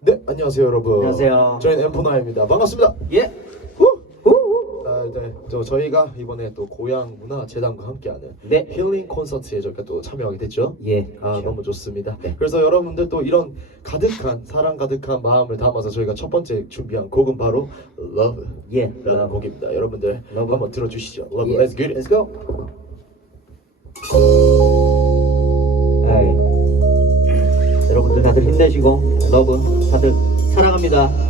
네, 안녕하세요, 여러분. 안녕하세요. 저희는 엠포나입니다. 반갑습니다. 예. 후! 후. 아, 네, 저 저희가 이번에 또 고향 문화 재단과 함께하는 네. 힐링 콘서트에 저희가 또 참여하게 됐죠. 예. 아, 그렇죠. 너무 좋습니다. 네. 그래서 여러분들 또 이런 가득한 사랑 가득한 마음을 담아서 저희가 첫 번째 준비한 곡은 바로 Love라는 예. 곡. 곡입니다. 여러분들 Love. 한번 들어주시죠. Love, 예. let's get it. Let's go. 여러분들 다들 힘내시고 러브 다들 사랑합니다.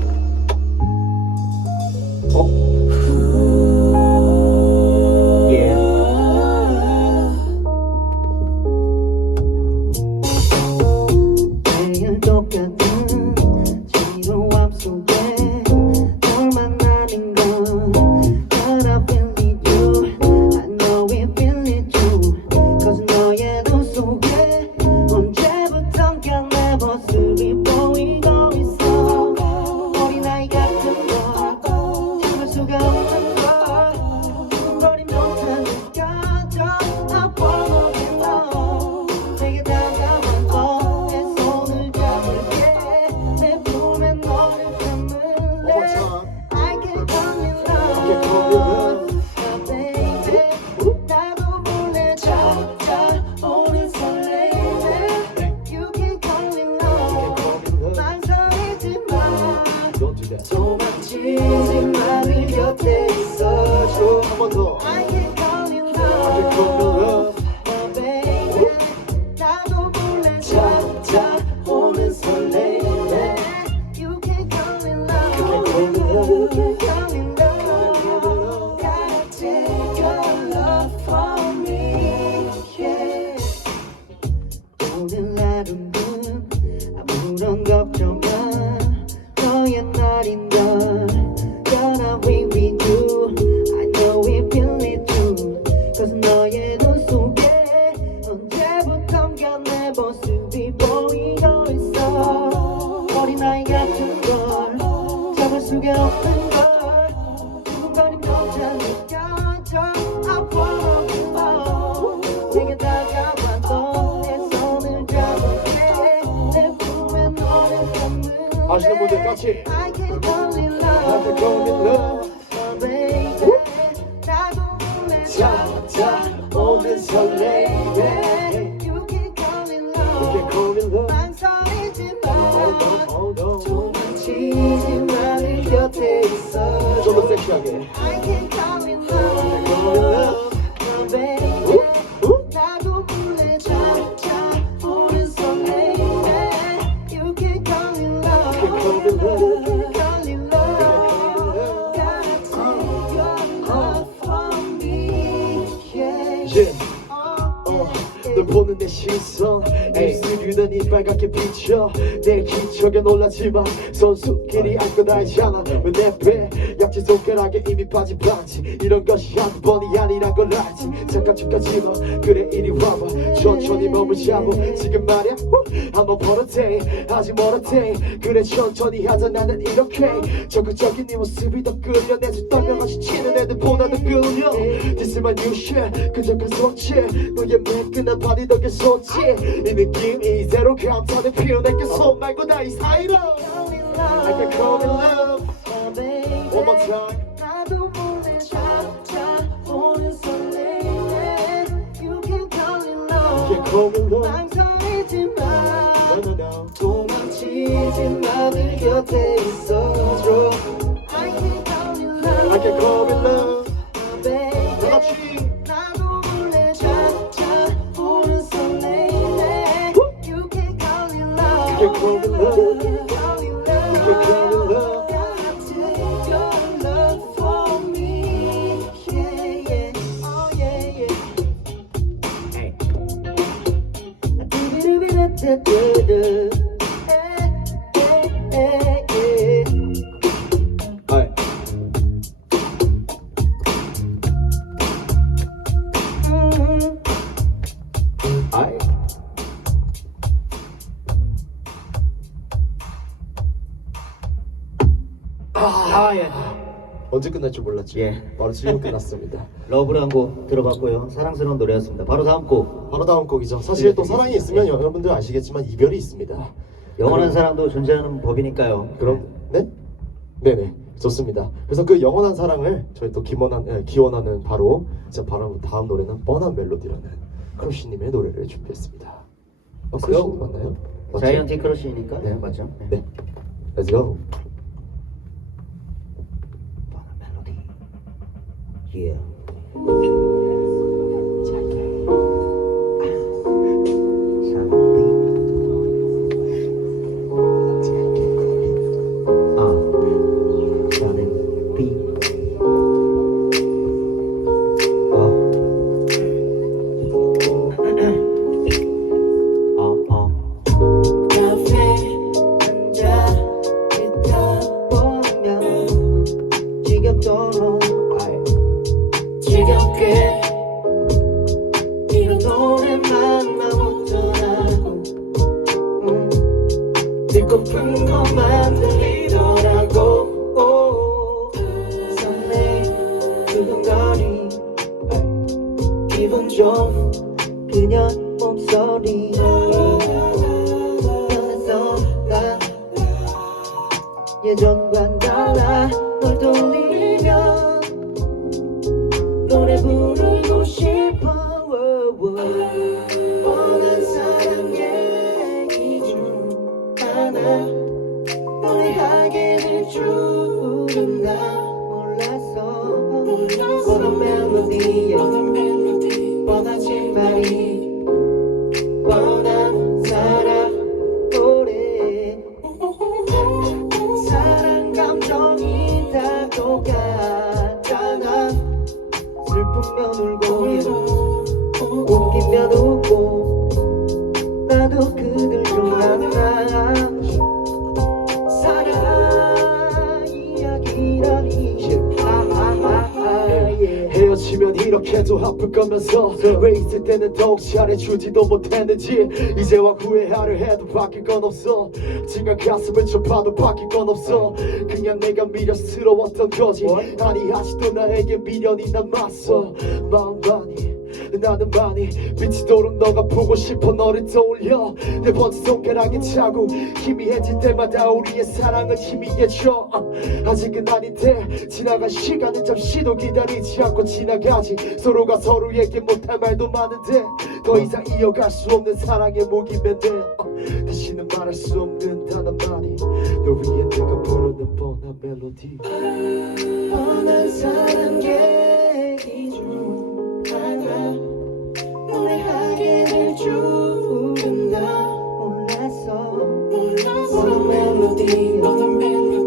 Thank you. Oh, 어. 널 보는 내 시선 입술이던 이 빨갛게 비쳐. 내 기척에 놀라지마. 선수끼리 배 약지 빠진 반지. 이런 것이 한두 번이 아니란 걸 알지. 잠깐 춤까지마 그래 이리 와봐. 천천히 몸을 잡아 지금 말야 후, 한번 벌어대. 아직 멀었대. 그래 천천히 하자. 나는 이렇게 적극적인 네 모습이 더 끌려 내집 떨면없이 치는 애들보다 더 끌려. This is my new shit. 그저가 손짓 너의 매끈한 바디 덕에 손짓 이 느낌 이대로 감탄에 피어 내게. 손 말고 다이 사이로. I can it love. One more time 망설이지 마 No no no 도망치지 마 늘 곁에 있어줘 I can call it love I can call it love baby 다 같이 나도 몰래 찾아오는 설레임에 You can call it love You can call it love. 언제 끝날 줄 몰랐죠 예. 바로 지금 끝났습니다 러브라는 곡 들어봤고요. 사랑스러운 노래였습니다. 바로 다음 곡. 바로 다음 곡이죠. 사실 또 사랑이 있으면 여러분들 아시겠지만 이별이 있습니다. 영원한 사랑도 존재하는 법이니까요. 그럼 네? 네네 좋습니다. 그래서 그 영원한 사랑을 저희 또 기원한 예, 기원하는 바로 자 바로 다음 노래는 뻔한 멜로디라는 크러쉬님의 노래를 준비했습니다. 어, 크러쉬님 맞나요? 맞죠? 자이언티 크러쉬니까 네. 맞죠? 네. Let's go. 멜로디. 예. 널돌 주지도 못했는지 이제와 후회하려 해도 바뀔 건 없어. 지금 가슴을 좁아도 바뀔 건 없어. 그냥 내가 미련스러웠던 거지. 아니 아직도 나에게 미련이 남았어. 마음만이 나는 많이 미치도록 너가 보고 싶어 너를 떠올려. 내 번지 손가락에 차고 희미해질 때마다 우리의 사랑은 희미해져 어, 아직은 아닌데 지나간 시간은 잠시도 기다리지 않고 지나가지. 서로가 서로에게 못할 말도 많은데 더 이상 이어갈 수 없는 사랑의 돼. 어, 다시는 말할 수 없는 단 한마디. 널 위해 내가 부르는 뻔한 멜로디. 뻔한 사랑 얘 노래하게 될 줄은 나 몰랐어 뻔한 멜로디 뻔하지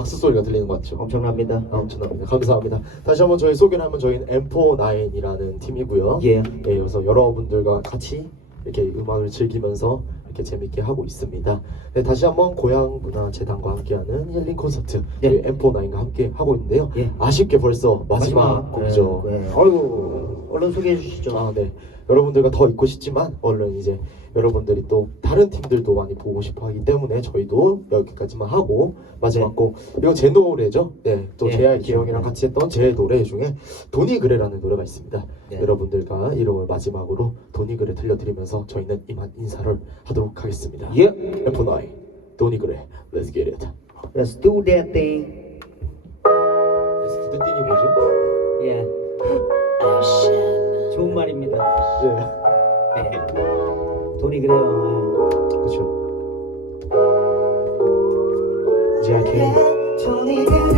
박수 소리가 들리는 것 같죠? 엄청납니다. 아, 엄청납니다. 감사합니다. 다시 한번 저희 소개를 하면 저희는 M49이라는 팀이고요. 예. 예, 그래서 여러분들과 같이 이렇게 음악을 즐기면서 이렇게 재밌게 하고 있습니다. 네, 다시 한번 고향 문화 재단과 함께하는 힐링 콘서트 예. 저희 M49과 함께 하고 있는데요. 예. 아쉽게 벌써 마지막, 곡이죠. 네, 네. 아이고, 얼른 소개해 주시죠. 아, 네. 여러분들과 더 있고 싶지만 얼른 이제 여러분들이 또 다른 팀들도 많이 보고 싶어 하기 때문에 저희도 여기까지만 하고 마지막 네. 곡 이거 제 노래죠. 네. 또 네, 제아 그렇죠. 기영이랑 같이 했던 제 노래 중에 돈이 그래라는 노래가 있습니다. 네. 여러분들과 이름을 마지막으로 돈이 그래 들려드리면서 저희는 이만 인사를 하도록 하겠습니다. 예. M9 돈이 그래 Let's get it. Let's do that thing. Let's do that thing이 뭐죠? 예. 좋은 말입니다. 네. 돈이 그래요. 그렇죠. 돈이 그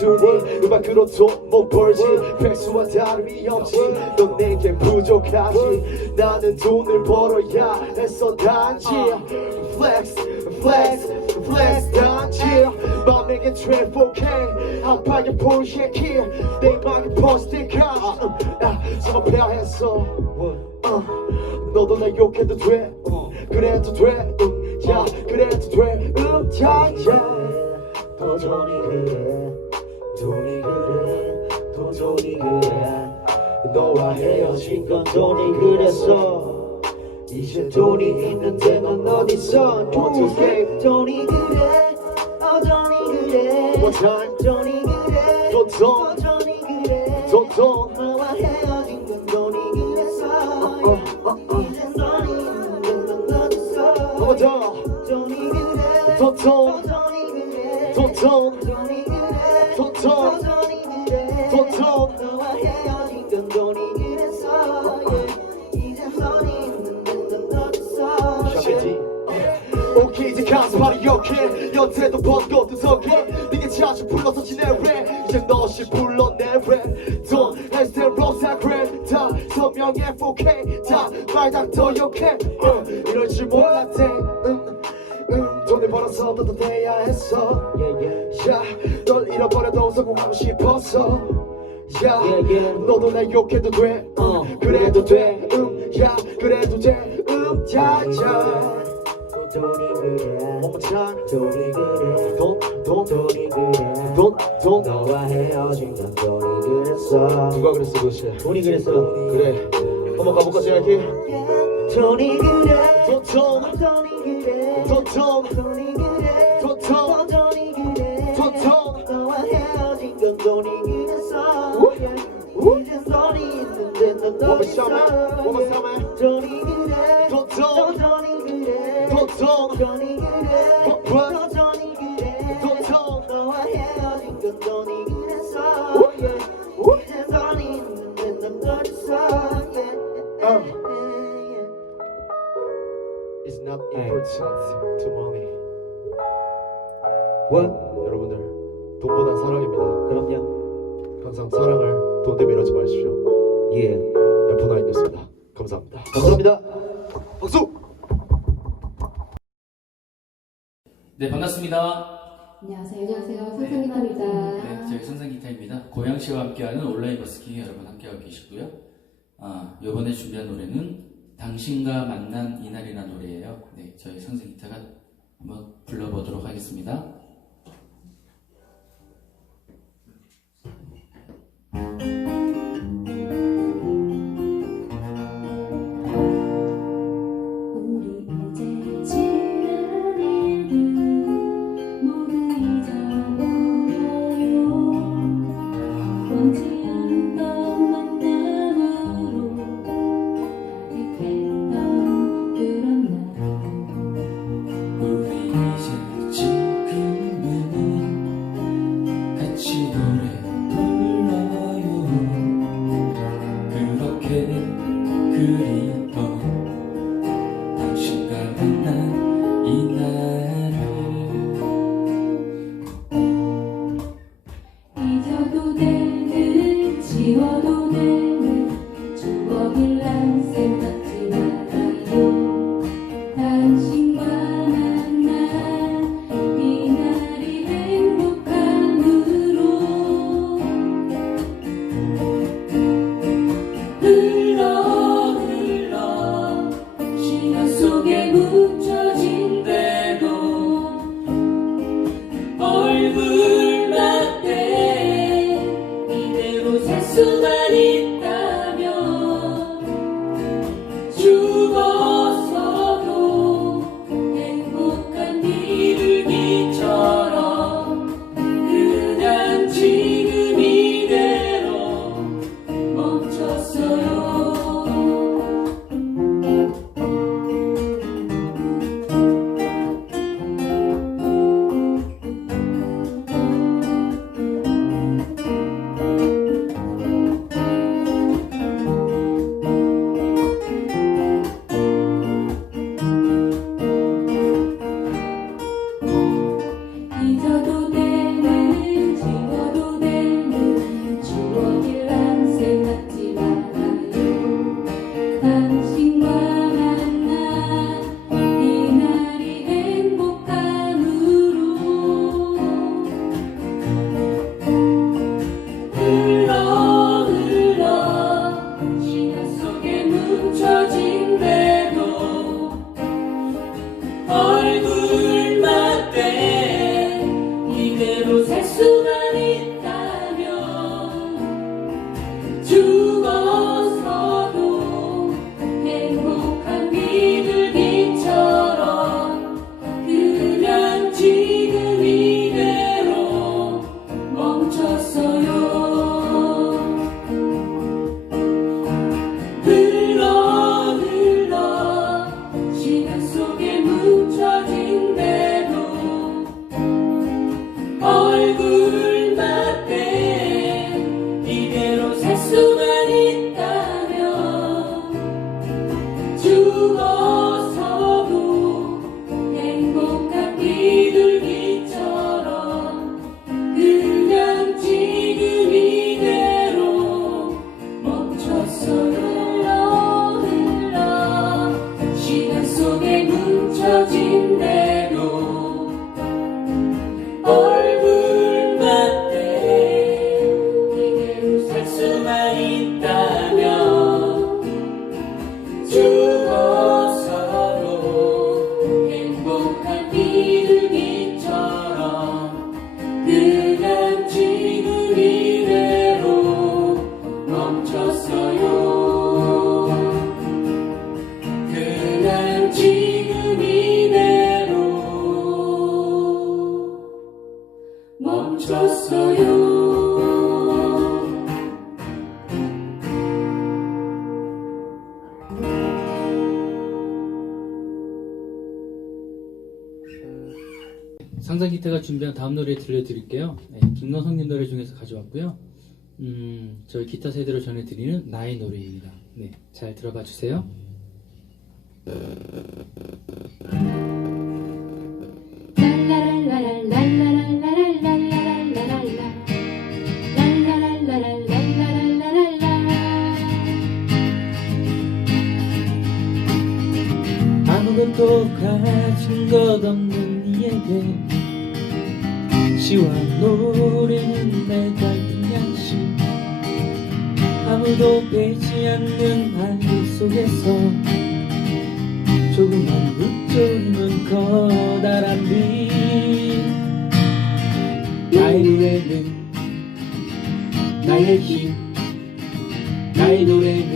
막 기술이 음악으로 돈못 벌지. 백수와 다름이 없지 넌 내게 부족하지. 나는 돈을 벌어야 했어 단지. Flex Flex Flex 단지. 맘에게 트래포케 한방에 포르쉐 키내 음악에 포스티카 사업해야했어. 어, 너도 나 욕해도 돼 돈이 그랬어 이제 돈이 있는데 넌 어딨어 어떻게 돈이 다 서명해 4K 다 말당 더 욕해. 어, 이럴 줄 몰랐대. 음, 음, 돈을 벌어서 돼야 했어. 야, 널 잃어버려도 성공하고 싶었어 야, Yeah, yeah. 너도 날 욕해도 돼. 어. 그래도 돼. 음, 야, 그래도 돼. 음, 야, 야. 돈이 그래 time. 돈이 그래 돈, 돈, 돈이 그래 돈, 돈. 너와 헤어진 건 돈이 그랬어 누가 그랬어 도대체? 돈이 그랬어 그래. 한번 가볼까 생각해. 돈이 그래 돈, 돈, 돈이 그래 돈, 돈, 돈이 그래 돈, 돈, 돈이 그래 돈, 돈. 너와 헤어진 건 돈이 그래서 우? 이젠 돈이 있는데 넌. 돈이 돈, 돈이 그 네 반갑습니다. 안녕하세요. 안녕하세요. 선생님입니다. 네, 저희 선생 기타입니다. 고양시와 함께하는 온라인 버스킹 여러분 함께하고 계시고요. 아, 이번에 준비한 노래는 당신과 만난 이날이라는 노래예요. 네, 저희 선생 기타가 한번 불러보도록 하겠습니다. 준비한 다음 노래 들려드릴게요. 네, 김노성님 노래 중에서 가져왔고요. 음, 저희 기타 세대로 전해드리는 나의 노래입니다. 네, 잘 들어봐 주세요. 아무것도 가진 것 없는 이에게 시와 노래는 매달 양식 아무도 빼지 않는 한글 속에서 조금만 웃조리는 커다란 빛 나의 노래는 나의 힘 나의 노래는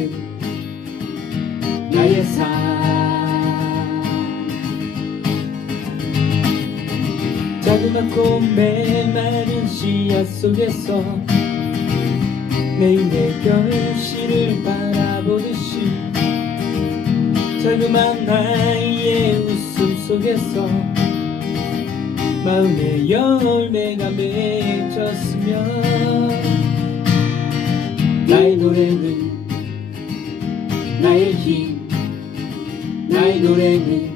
맑고 메마른 씨앗 속에서 내일의 결실을 바라보듯이 자그만 나의 웃음 속에서 마음의 열매가 맺혔으면 나의 노래는 나의 힘 나의 노래는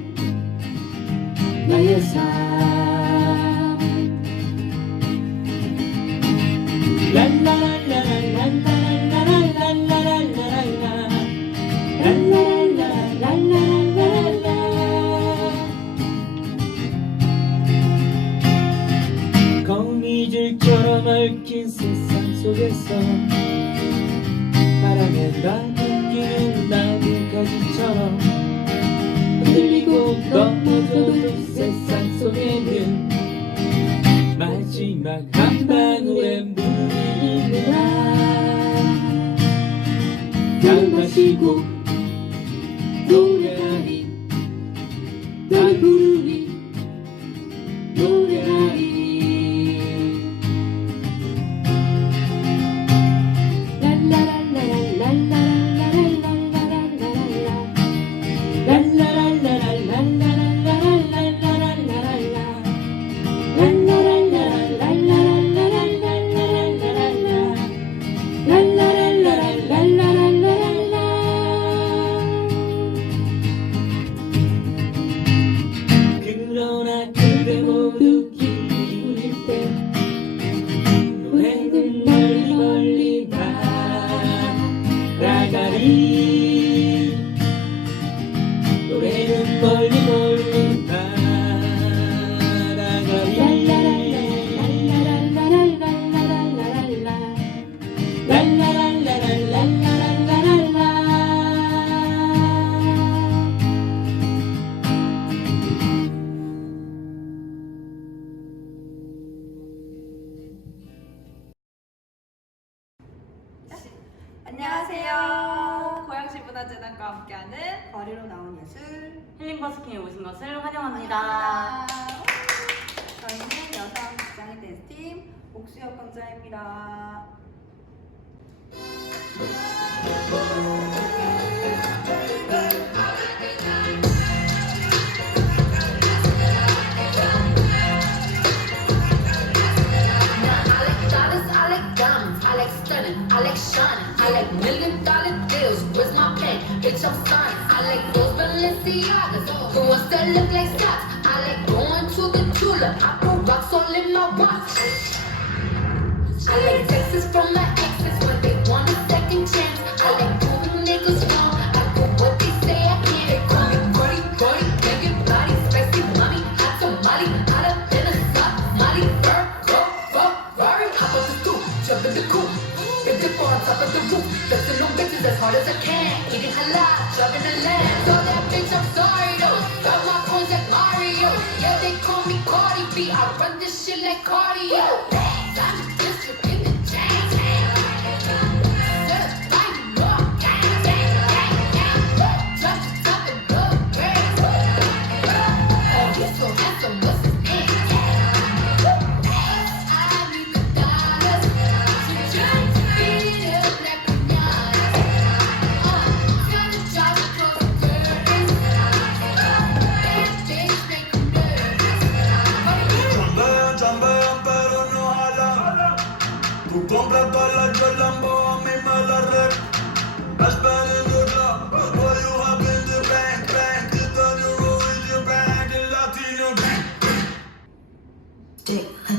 문화재단과 함께하는 거리로 나온 예술 힐링 버스킹에 오신 것을 환영합니다. 저희는 여성 직장인 댄스팀 옥수역 강자입니다. Balenciagas, the ones that look like socks. I like going to the julep. I put rocks all in my watch. I like texts from my exes when they want a second chance. I like proving niggas wrong. I do what they say I can't. They call me Brody, Brody, banging body, spicy mommy, hot tamale, hotter than a Somali. Virgo, Ferrari, hop up the stoop, jump in the coupe. Big dip on top of the roof, flexing on bitches as hard as I can. Eating halal, driving the land. They call me Cardi B. I run this shit like cardio. I'm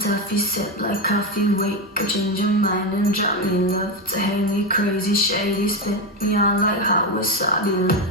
like coffee, wake up, change your mind and drop me love. To hate me crazy, shady, spit me on like hot wasabi. Lip,